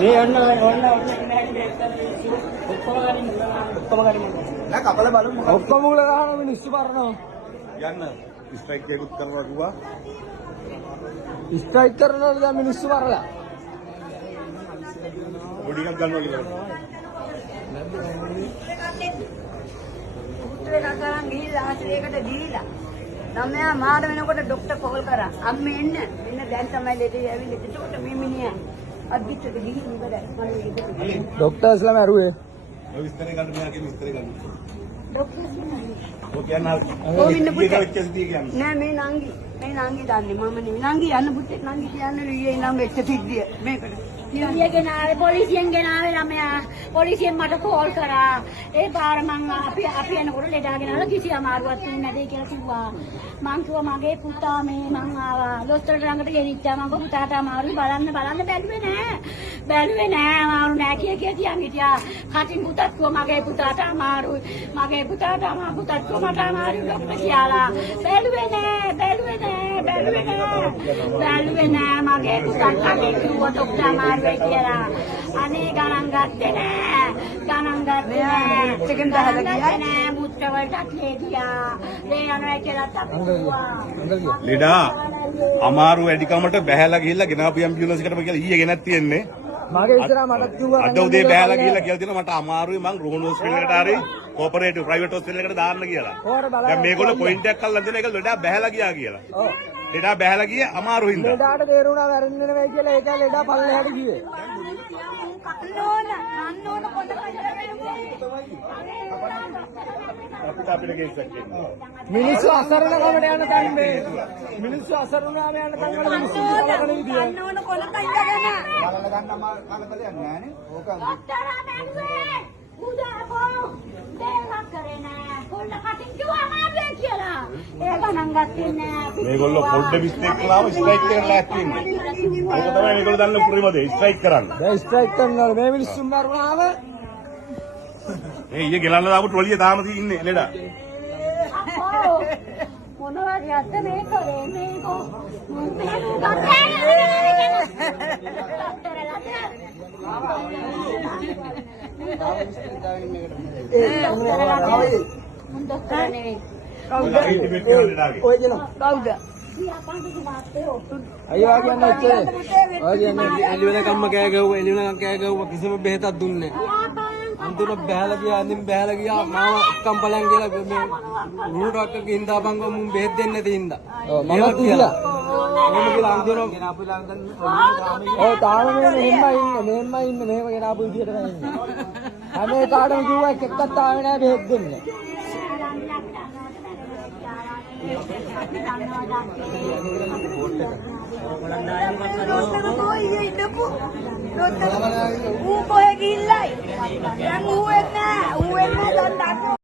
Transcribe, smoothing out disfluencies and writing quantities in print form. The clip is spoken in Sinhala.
මේ ඔන්න ඔක්කොම ගන්න නෑ කපල බලමු ඔක්කොම උල ගහන මිනිස්සු පරනවා යන්න ස්ට්‍රයික් එකකුත් කරනවා කිව්වා ස්ට්‍රයික් කරනවා දැන් මිනිස්සු පරලා බොඩි එකක් ගන්නවා කියලා උත්තරේ කරන් ගිහිල්ලා ආශ්‍රයයකට දීලා ළමයා මාර වෙනකොට ડોක්ටර් කෝල් කරා අම්මේ එන්න දැන් තමයි ලෙඩේ ඇවිල්ලා එතකොට මේ මිනිහා අද්දිච්චට ගිහින් ඉවරයි මම ડોක්ටර්ස්ලා මරුවේ ඔය විස්තරේ ගන්න මෙයාගේ විස්තරේ ගන්න ડોක්ටර්ස්ලා ඔය කියන්නේ නෑ මේ නංගි දන්නේ මම නෙවෙයි නංගි යන්න පුතේ නංගි කියන්නේ ඊයේ ඉඳන් වෙච්ච සිද්ධිය මේකට ගෙනාවේ පොලිසියෙන් ගෙනාවේ ළමයා පොලිසියෙන් මට කෝල් කරා ඒ පාර මං අපි එනකොට ලෙඩාගෙන ආලා කිසි අමාරුවක් නැදේ කියලා කිව්වා මං කිව්වා මගේ පුතා මේ මං ආවා දොස්තර ළඟට ගෙනිච්චා මං පුතාට අමාරුයි බලන්න බැලුවේ නෑ අමාරු නෑ කියන් හිටියා කටින් පුතත් කිව්වා මගේ පුතාට අමාරුයි පුතත් කිව්වා මට අමාරුයි ડોක්ටර් කියලා බැලුවේ නෑ මගේ පුතත් කටින් කිව්වා ડોක්ටර් අමාරුයි කියලා අනේ ගණන් ගත්තේ නෑ සෙකන්ඩ් 10 නෑ මුත්‍ර වලට ලේදියා මේ යනවා කියලා තක්කුවා ලෙඩා අමාරු වැඩිකමට බැහැලා ගිහිල්ලා ගෙනාපු ඇම්බියුලන්ස් එකටම කියලා ඊයේ ගෙනත් තියෙන්නේ මගේ ඉස්සරහා මට කිව්වා අද උදේ බැහැලා ගිහිල්ලා කියලා දෙනවා මට අමාරුයි මං රෝහණ හොස්පිටල් එකට හරි කෝපරේටිව් ප්‍රයිවට් හොස්පිටල් එකට දාන්න කියලා දැන් මේගොල්ලෝ පොයින්ට් එකක් අල්ලන් දෙන එක ලෙඩා බැහැලා ගියා කියලා ඔව් ලෙඩා බැහැලා ගියේ අමාරු හින්දා ලෙඩාට තේරුණා වැරෙන්න නෙවෙයි කියලා ඒක ලෙඩා පල්ලෙහාට ගියේ අපිට කේස් එකක් කියනවා මිනිස්සු අසරණකමට යන තැන් මේ මිනිස්සු අසරණාම යන තැන් වල මිනිස්සු බලන විදිය අන්න ඕන කොලක ඉඳගෙන බලන්න ගන්න කලබලයක් නෑනේ ඕක මේගොල්ලෝ පොඩ්ඩ මිස්ටේක් කළාම ස්ට්‍රයික් එකට ලෑස්ති වෙන්නේ. ඒක තමයි මේගොල්ලෝ දන්න උපරිම දේ ස්ට්‍රයික් කරන්න. දැන් ස්ට්‍රයික් කරනවා මේ මිනිස්සුන් මරුණාම මේ ඊයේ ගෙලන්න දාපු ට්‍රොලිය තාම තියෙන්නේ ලෙඩා. මොනවද යද්ද මේ කරේ මේකෝ ඔය දෙන කවුද අයියා කියන්නේ ඔය කියන්නේ එළි වෙනකම්ම කෑ ගැව්වා කිසිම බෙහෙතක් දුන්නේ නැහැ අන්තිමට බහැලා ගියා මාව එක්කම් බලන් කියලා මේ රුණු ඩොක්ටර් ගිහින් දාපන්කෝ මුන් බෙහෙත් දෙන්නේ නැති හින්දා ඔව් මම කියලා අන්තිමට ගෙනාපු ළඟ ඔව් තාම මෙහෙමයි ඉන්නේ මෙහෙම ගෙනාපු විදියට තමයි ඉන්නේ හැම එකාටම කිව්වා එකක්වත් ආවේ නැහැ බෙහෙත් දෙන්නේ ඌ කොහෙ ගිහිල්ලයි දැන් ඌ එන්නේ නැහැ දැන්